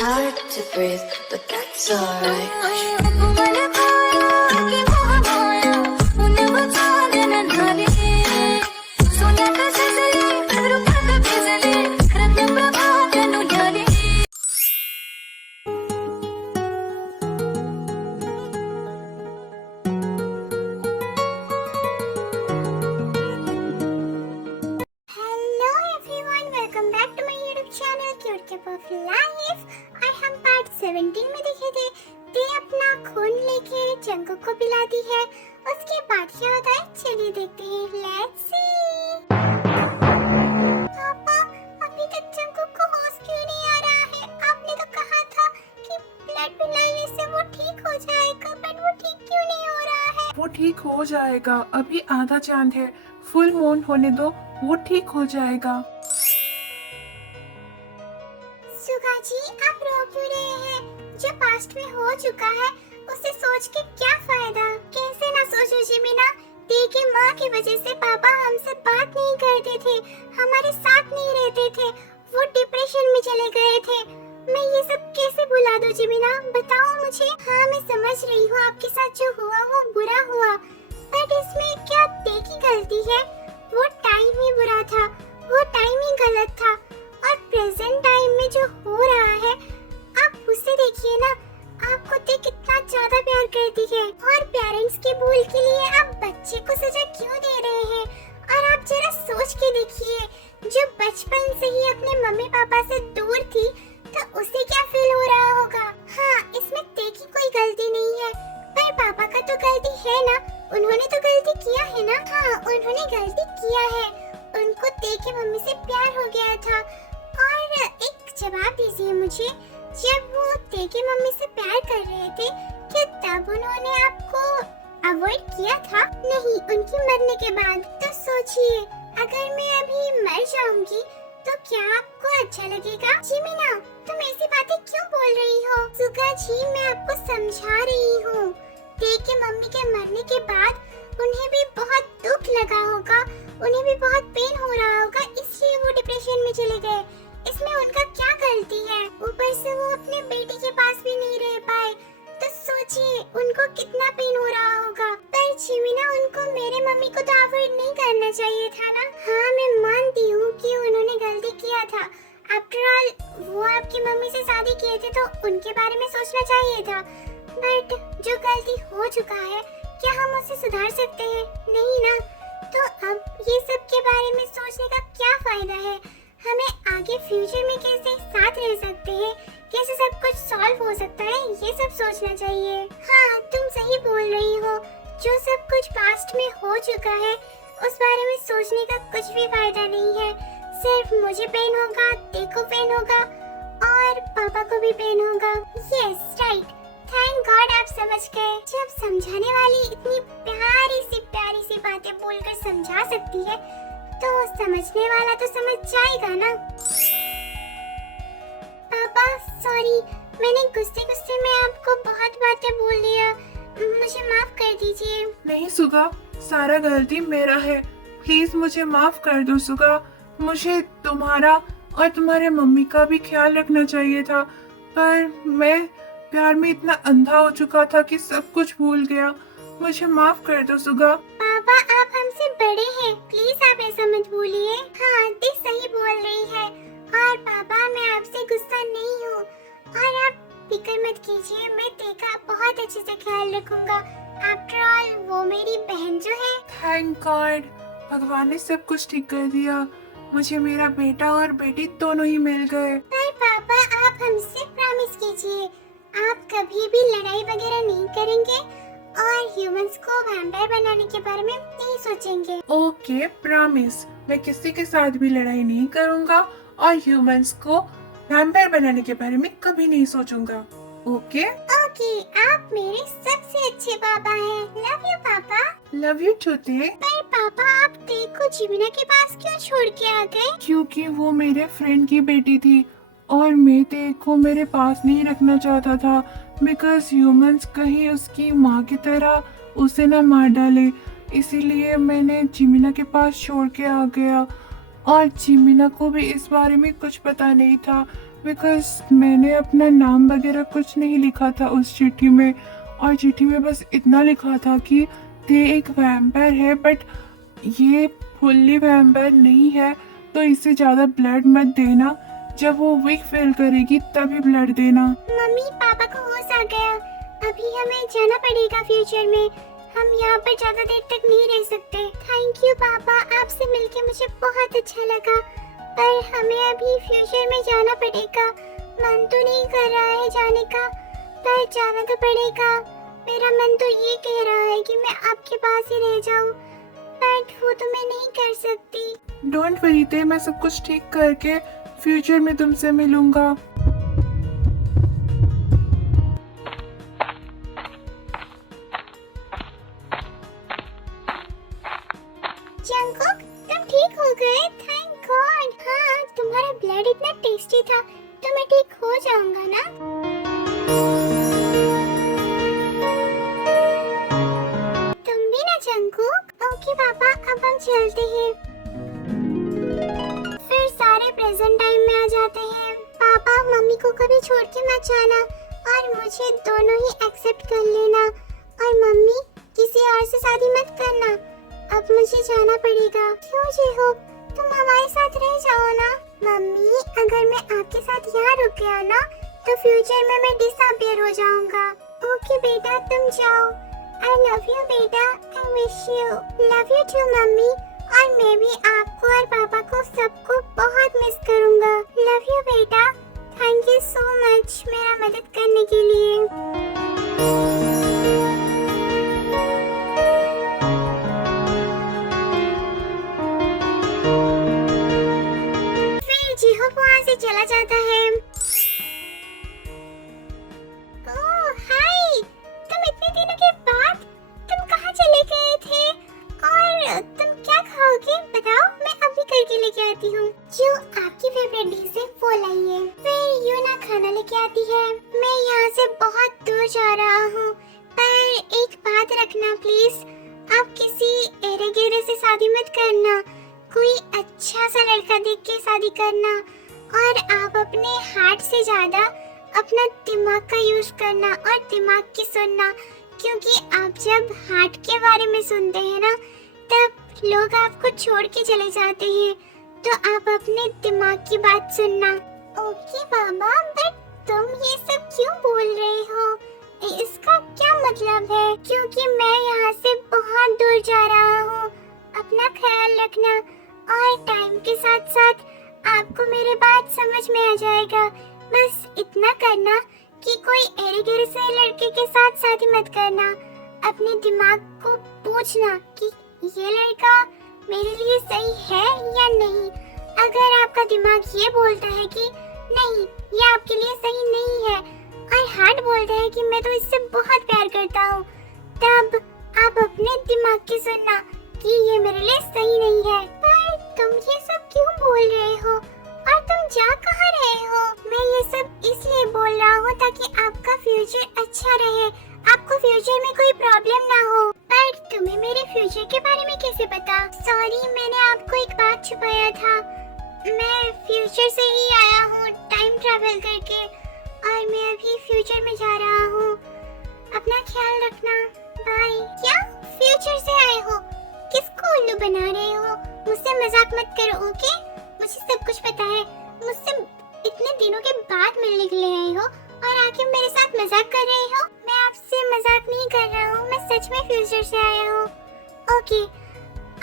hard to breathe, but that's alright. Hello everyone, welcome back to my YouTube channel Cute Cup of Life। और हम part 17 में देखे थे ते अपना खून लेके जंगकुक को पिलाती है। उसके बाद क्या होता है चलिए देखते हैं। Let's see. पापा अभी तक जंगकुक को होश क्यों नहीं आ रहा है? आपने तो कहा था कि ब्लड पिलाने से वो ठीक हो जाएगा, बट वो ठीक क्यों नहीं हो रहा है? वो ठीक हो जाएगा, अभी आधा चांद है, फुल मून होने दो, वो ठीक हो जाएगा। सुगा जी आप रो क्यों रहे हैं? जो पास्ट में हो चुका है उसे सोच के क्या फायदा? कैसे ना सोचो जिमिना, ती की माँ की वजह से पापा हमसे बात नहीं करते थे, हमारे साथ नहीं रहते थे, वो डिप्रेशन में चले गए थे। मैं ये सब कैसे भुला दूं जिमिना, बताओ मुझे। हाँ मैं समझ रही हूँ आपके साथ जो हुआ वो बुरा हुआ, बट इसमें क्या ती की गलती है? वो टाइम ही बुरा था, वो टाइम ही गलत था, और प्रेजेंट टाइम में जो हो रहा है आप उसे देखिए ना। आपको ते कितना ज्यादा प्यार करती है, और पेरेंट्स की भूल के लिए आप बच्चे को सजा क्यों दे रहे हैं? और आप जरा सोच के देखिए, जो बचपन से ही अपने मम्मी पापा से दूर थी तो उसे क्या फील हो रहा होगा? हाँ इसमें ते की कोई गलती नहीं है, पर पापा का तो गलती है ना, उन्होंने तो गलती किया है ना। हाँ उन्होंने गलती किया है, उनको ते की मम्मी से प्यार हो गया था। और एक जवाब दीजिए मुझे, जब वो ते की मम्मी से प्यार कर रहे थे क्या तब उन्होंने आपको अवॉइड किया था? नहीं, उनकी मरने के बाद। तो सोचिए अगर मैं अभी मर जाऊंगी तो क्या आपको अच्छा लगेगा? जिमिना तुम ऐसी बातें क्यों बोल रही हो? सुगा जी मैं आपको समझा रही हूँ, ते की मम्मी के मरने के बाद उन्हें भी बहुत दुख लगा होगा, उन्हें भी बहुत पेन हो रहा होगा, इसलिए वो डिप्रेशन में चले गए। इसमें उनका क्या गलती है? ऊपर से वो अपने बेटी के पास भी नहीं रह पाए, तो सोचिए उनको कितना पेन हो रहा होगा। पर जिमिना उनको मेरे मम्मी को तो अवॉइड नहीं करना चाहिए था ना। हाँ मैं मानती हूँ कि उन्होंने गलती किया था, आफ्टर ऑल वो आपकी मम्मी से शादी किए थे तो उनके बारे में सोचना चाहिए था। बट जो गलती हो चुका है क्या हम उसे सुधार सकते हैं? नहीं ना। तो अब ये सब के बारे में सोचने का क्या फायदा है? हमें आगे फ्यूचर में कैसे साथ रह सकते हैं, कैसे सब कुछ सॉल्व हो सकता है, ये सब सोचना चाहिए। हाँ तुम सही बोल रही हो, जो सब कुछ पास्ट में हो चुका है उस बारे में सोचने का कुछ भी फायदा नहीं है। सिर्फ मुझे पेन होगा, देखो पेन होगा, और पापा को भी पेन होगा। यस राइट, थैंक गॉड आप समझ गए। जब समझाने वाली इतनी प्यारी सी बातें बोलकर समझा सकती है तो समझने वाला तो समझ जाएगा ना। पापा सॉरी, मैंने गुस्से में आपको बहुत बातें बोल दिया, मुझे माफ कर दीजिए। नहीं सुगा, सारा गलती मेरा है, प्लीज मुझे माफ कर दो सुगा। मुझे तुम्हारा और तुम्हारे मम्मी का भी ख्याल रखना चाहिए था, पर मैं प्यार में इतना अंधा हो चुका था कि सब कुछ भूल गया। मुझे माफ कर दो सुगा। पापा आप हमसे बड़े हैं, प्लीज आप ऐसा मत भूलिए। हाँ दी सही बोल रही है, और पापा मैं आपसे गुस्सा नहीं हूँ, और आप फिक्र मत कीजिए, मैं ते का बहुत अच्छे से ख्याल रखूंगा। आफ्टर ऑल वो मेरी बहन जो है। थैंक गॉड, भगवान ने सब कुछ ठीक कर दिया, मुझे मेरा बेटा और बेटी दोनों ही मिल गए। पर पापा आप हमसे प्रॉमिस कीजिए आप कभी भी लड़ाई वगैरह नहीं करेंगे और ह्यूमंस को वैम्पायर बनाने के बारे में नहीं सोचेंगे। ओके प्रॉमिस, मैं किसी के साथ भी लड़ाई नहीं करूंगा और ह्यूमंस को वैम्पायर बनाने के बारे में कभी नहीं सोचूंगा। ओके ओके आप मेरे सबसे अच्छे पापा हैं। लव यू पापा। लव यू छोटे। पर पापा आप ते को जिमिना के पास क्यों छोड़ के आ गए? क्योंकि वो मेरे फ्रेंड की बेटी थी और मैं ते को मेरे पास नहीं रखना चाहता था, बिकॉज ह्यूमंस कहीं उसकी माँ की तरह उसे न मार डाले, इसीलिए मैंने जिमिना के पास छोड़ के आ गया। और जिमिना को भी इस बारे में कुछ पता नहीं था, बिकॉज मैंने अपना नाम वगैरह कुछ नहीं लिखा था उस चिट्ठी में, और चिट्ठी में बस इतना लिखा था कि ते एक वैम्पायर है, बट ये फुल्ली वैम्पायर नहीं है, तो इससे ज़्यादा ब्लड मत देना। जब वो वीक फील करेगी तभी ब्लड देना। मम्मी पापा को होश आ गया, अभी हमें जाना पड़ेगा फ्यूचर में, हम यहाँ पर ज्यादा देर तक नहीं रह सकते। थैंक यू पापा, आपसे मिलके मुझे बहुत अच्छा लगा, पर हमें अभी फ्यूचर में जाना पड़ेगा। मन तो नहीं कर रहा है जाने का, पर जाना तो पड़ेगा। मेरा मन तो ये कह रहा है कि मैं आपके पास ही रह जाऊं, बट वो तो मैं नहीं कर सकती। डोंट वरी ते, मैं सब कुछ ठीक करके फ्यूचर में तुमसे मिलूंगा। जंगकुक, तुम ठीक हो गए, थैंक गॉड। हाँ, तुम्हारा ब्लड इतना टेस्टी था तो मैं ठीक हो जाऊंगा ना। तुम भी ना जंगकुक। ओके पापा, अब हम चलते हैं। फिर सारे प्रेजेंट टाइम में आ जाते हैं। पापा मम्मी को कभी छोड़ के मत जाना, और मुझे दोनों ही एक्सेप्ट कर लेना, और मम्मी किसी और से शादी मत करना। अब मुझे जाना पड़ेगा। क्यों जेहोब, तुम हमारे साथ रह जाओ ना। मम्मी अगर मैं आपके साथ यहाँ रुक गया ना तो फ्यूचर में मैं डिसअपियर हो जाऊंगा। ओके बेटा, तुम जाओ। आई लव यू बेटा, I wish you. Love you too mummy, और मैं भी आपको और पापा को सबको बहुत मिस करूंगा। लव यू बेटा, थैंक यू सो मच मेरा मदद करने के लिए। वहाँ से चला जाता है। ओह हाय, तुम इतने दिनों के बाद, तुम कहाँ चले गए थे, और तुम क्या खाओगे बताओ, मैं अभी करके लेके आती हूँ। जो आपकी फेवरेट डिश है वो लाइए। फिर यूना खाना लेके आती है। मैं यहाँ से बहुत दूर जा रहा हूँ, पर एक बात रखना प्लीज, आप किसी एरे गेरे से शादी मत करना, कोई अच्छा सा लड़का देख के शादी करना, और आप अपने हार्ट से ज्यादा अपना दिमाग का यूज करना और दिमाग की सुनना, क्योंकि आप जब हार्ट के बारे में सुनते हैं ना, तब लोग आपको छोड़ के चले जाते हैं, तो आप अपने दिमाग की बात सुनना। ओके बाबा, बट तुम ये सब क्यों बोल रहे हो, इसका क्या मतलब है? क्योंकि मैं यहाँ से बहुत दूर जा रहा हूँ। अपना ख्याल रखना, और टाइम के साथ साथ आपको मेरी बात समझ में आ जाएगा। बस इतना करना कि कोई एरे गिरे से लड़के के साथ शादी मत करना। अपने दिमाग को पूछना कि ये लड़का मेरे लिए सही है या नहीं। अगर आपका दिमाग ये बोलता है कि नहीं, ये आपके लिए सही नहीं है, और हार्ट बोलता है कि मैं तो इससे बहुत प्यार करता हूँ, तब आप अपने दिमाग की सुनना कि ये मेरे लिए सही नहीं है। पर तुम ये सब क्यों बोल रहे हो, और तुम जा कहाँ रहे हो? मैं ये सब इसलिए बोल रहा हूँ ताकि आपका फ्यूचर अच्छा रहे, आपको फ्यूचर में कोई प्रॉब्लम ना हो। पर तुम्हें मेरे फ्यूचर के बारे में कैसे पता? सॉरी, मैंने आपको एक बात छुपाया था। मैं फ्यूचर से ही आया हूँ टाइम ट्रैवल करके, और मैं अभी फ्यूचर में जा रहा हूँ। अपना ख्याल रखना, बाय। क्या फ्यूचर से आए हो? किसको उल्लू बना रहे हो? मुझसे मजाक मत करो, ओके? मुझे सब कुछ पता है। मुझसे इतने दिनों के बाद मिलने के लिए आए हो और आके मेरे साथ मजाक कर रहे हो? मैं आपसे मजाक नहीं कर रहा हूँ, मैं सच में फ्यूचर से आया हूँ। ओके,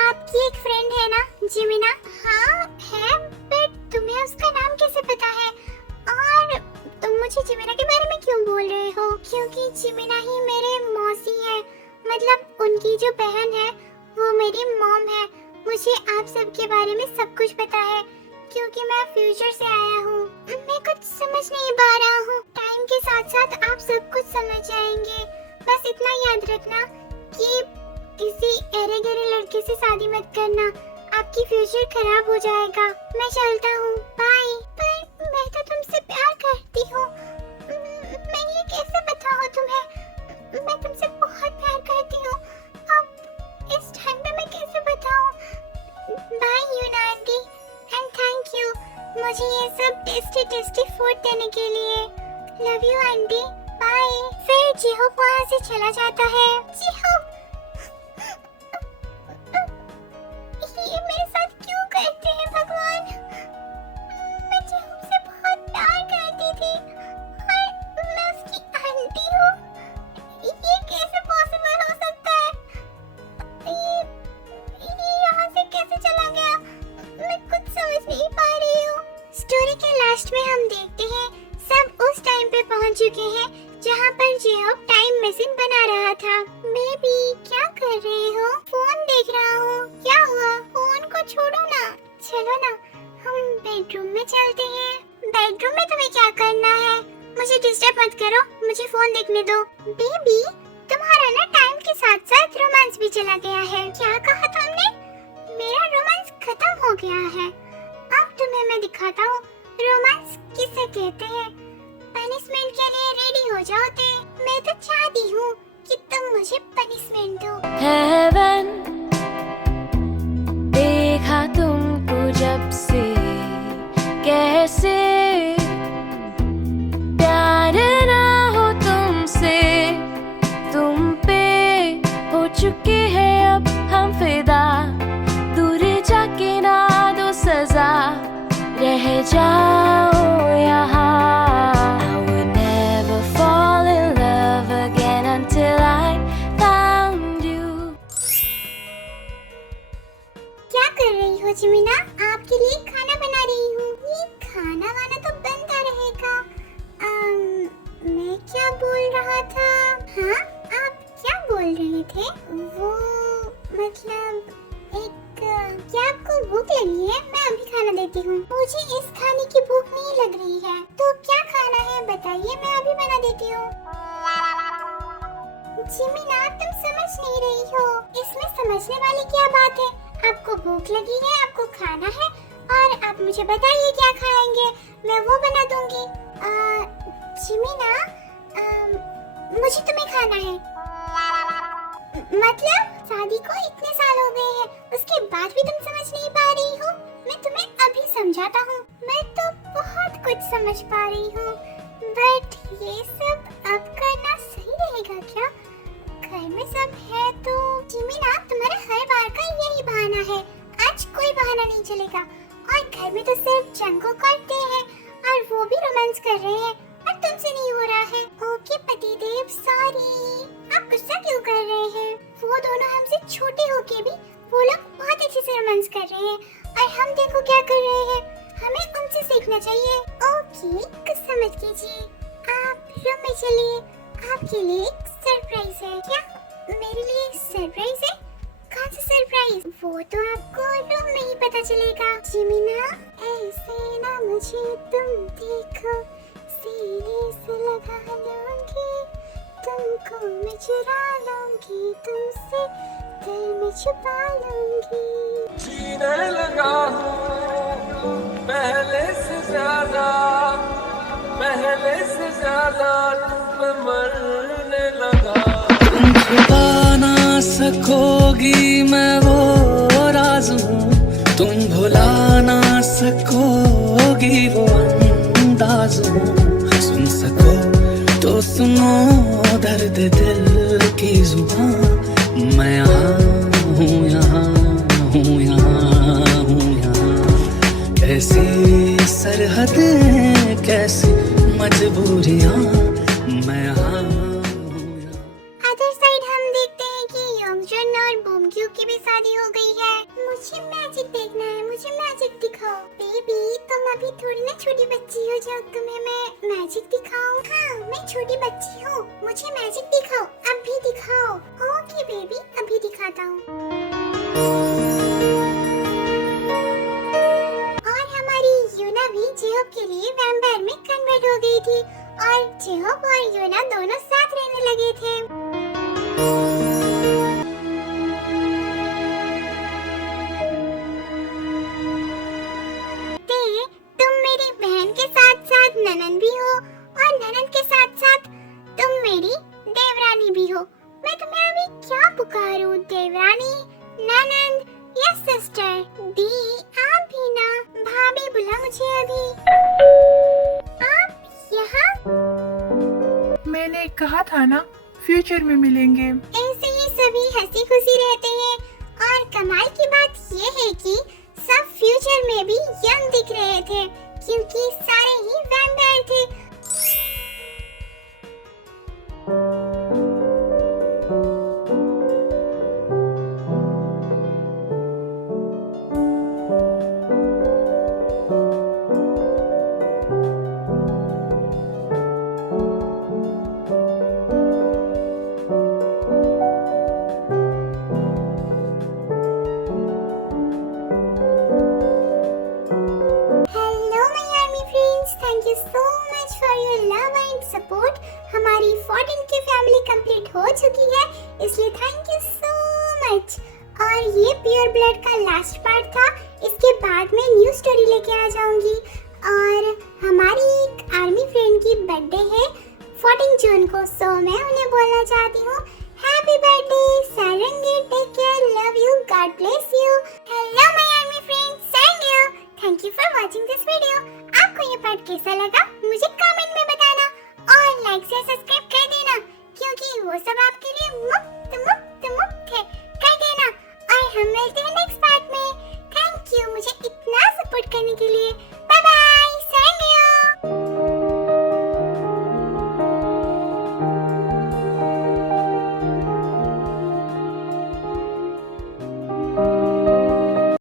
आपकी एक फ्रेंड है ना, जिमिना? हाँ है, बट तुम्हें उसका नाम कैसे पता है? और तुम मुझे जिमिना के बारे में क्यों बोल रहे हो? क्योंकि जिमिना ही मेरे मौसी है, मतलब उनकी जो बहन है वो मेरी मॉम है। मुझे आप सब के बारे में सब कुछ पता है, क्योंकि मैं फ्यूचर से आया हूँ। मैं कुछ समझ नहीं पा रहा हूँ। टाइम के साथ साथ आप सब कुछ समझ जाएंगे। बस इतना याद रखना कि किसी एरे गहरे लड़के से शादी मत करना, आपकी फ्यूचर खराब हो जाएगा। मैं चलता हूँ, बाय। पर मैं तो तुमसे प्यार करती हूँ। मैं ये कैसे बताऊँ तुम्हें? मैं तुमसे बहुत प्यार करती हूँ। अब इस टाइम पे मैं कैसे बताऊँ? बाय यूना आंटी, एंड थैंक यू। मुझे ये सब टेस्टी टेस्टी फूड देने के लिए। Love you aunty, bye. फिर जेहोब वहाँ से चला जाता है। जेहोब, ये मेरे साथ क्यों करते हैं भगवान? मैं जेहोब से बहुत प्यार करती थी और मैं उसकी आंटी हूँ। ये कैसे पॉसिबल हो सकता है? ये यहाँ से कैसे चला गया? मैं कुछ समझ नहीं पा रही हूँ। स्टोरी के लास्ट में हम देखते हैं सब उस टाइम पे पहुँच चुके हैं जहाँ पर जेहोब टाइम मशीन बना रहा था। बेबी क्या कर रहे हो? फोन देख रहा हूँ। क्या हुआ? फोन को छोड़ो ना। चलो ना हम बेडरूम में चलते हैं। बेडरूम में तुम्हें क्या करना है? मुझे डिस्टर्ब मत करो, मुझे फोन देखने दो। बेबी तुम्हारा ना टाइम के साथ साथ रोमांस भी चला गया है। क्या कहा तुमने? मेरा रोमांस खत्म हो गया है। अब तुम्हें मैं दिखाता हूँ रोमांस किसे कहते हैं। पनिशमेंट के लिए रेडी हो जाओ ते। मैं तो चाहती हूँ कि तुम मुझे पनिशमेंट दो। हेवन देखा तुमको जब से, कैसे प्यार ना हो तुमसे, तुम पे हो चुके हैं अब हम फिदा, दूर जाके ना दो सजा, रह जाओ यहाँ। I would never fall in love again until I found you. क्या कर रही हो जिमिना? आपके लिए खाना बना रही हूँ। ये खाना वाना तो बनता रहेगा। मैं क्या बोल रहा था? हाँ, आप क्या बोल रहे थे? वो मतलब क्या आपको भूख लगी है? मैं अभी खाना देती हूँ। मुझे इस खाने की भूख नहीं लग रही है। तो क्या खाना है बताइए, मैं अभी बना देती हूँ। जिमिना तुम समझ नहीं रही हो। इसमें समझने वाली क्या बात है? आपको भूख लगी है, आपको खाना है और आप मुझे बताइए क्या खाएंगे, मैं वो बना दूंगी। जिमिना मुझे तुम्हें खाना है। मतलब शादी को इतने साल हो गए हैं, उसके बाद भी तुम समझ नहीं पा रही हो? मैं तुम्हें अभी समझाता हूँ। मैं तो बहुत कुछ समझ पा रही हूँ, बट ये सब अब करना सही रहेगा क्या? घर में सब है तो। जिमिना तुम्हारा हर बार का यही बहाना है, आज कोई बहाना नहीं चलेगा। और घर में तो सिर्फ जंगो करते हैं और वो भी रोमांस कर रहे हैं और तुमसे नहीं हो रहा है। ओके पतिदेव, सॉरी। आप गुस्सा क्यों कर रहे हैं? वो दोनों हमसे छोटे होके भी वो लोग बहुत अच्छे से रोमांस कर रहे हैं और हम देखो क्या कर रहे हैं। हमें उनसे सीखना चाहिए। ओके गुस्सा मत कीजिए, आप रूम में चलिए। आपके लिए एक सरप्राइज है। क्या मेरे लिए सरप्राइज है? कौन सा सरप्राइज? वो तो आपको रूम में ही पता चलेगा। जिमिना ऐसे ना मुझे तुम देखो, सीने से लगा लूंगी तुमको, मैं चुरा लूंगी तुमसे, दिल में छुपा लूंगी। जीने लगा हूँ पहले से ज्यादा तुम मरने लगा। तुम छुपा ना सकोगी मैं वो राज हूँ, तुम भुला ना सकोगी वो अंदाज हूँ। सुन सको तो सुनो दर्द दिल की जुबान, मैं यहाँ हूँ, यहाँ हूँ, यहाँ हूँ, यहाँ। कैसी सरहदें, कैसी मजबूरियाँ, मैं यहाँ हूँ, यहाँ। अदर साइड हम देखते हैं कि योंगजन और बोमग्यू की भी शादी हो गई है। मुझे मैजिक देखना है, मुझे मैजिक दिखाओ। बेबी तुम अभी थोड़ी ना छोटी बच्ची हो जो तुम्हें मैं मैजिक दिखाऊं। हाँ मैं छोटी बच्ची हूँ, मुझे मैजिक दिखाओ, अभी दिखाओ। ओके बेबी अभी दिखाता हूँ। और हमारी यूना भी जेहोब के लिए वैम्पायर में कन्वर्ट हो गई थी और जेहोब और यूना दोनों साथ रहने लगे थे। तुम मेरी बहन के साथ साथ ननन भी हो और ननन के साथ साथ तुम मेरी देवरानी भी हो। मैं तुम्हें अभी क्या पुकारूं, देवरानी, ननन या सिस्टर? दी आप भी ना, भाभी बुला मुझे। मुझे अभी। आप यहाँ? मैंने कहा था ना, फ्यूचर में मिलेंगे। ऐसे ही सभी हंसी खुशी रहते हैं और कमाल की बात ये है कि सब फ्यूचर में भी यंग दिख रहे थे क्योंकि सारे ही वैम्पायर थे। Hello my army friends, thank you so much for your love and support. हमारी 14K फैमिली कंप्लीट हो चुकी है, इसलिए थैंक यू सो मच। और ये प्योर ब्लड का लास्ट पार्ट था, इसके बाद मैं न्यू स्टोरी लेके आ जाऊंगी। और हमारी एक आर्मी फ्रेंड की बर्थडे है 14 जून को, सो मैं उन्हें बोलना चाहती हूँ happy birthday Sarangi, take care, love you, God bless you. Hello my army friends, Sarangi, thank you for watching this video. आपको ये पार्ट कैसा लगा मुझे कमेंट में बताना और लाइक से सब्सक्राइब कर देना क्योंकि वो सब आपके लिए मुफ्त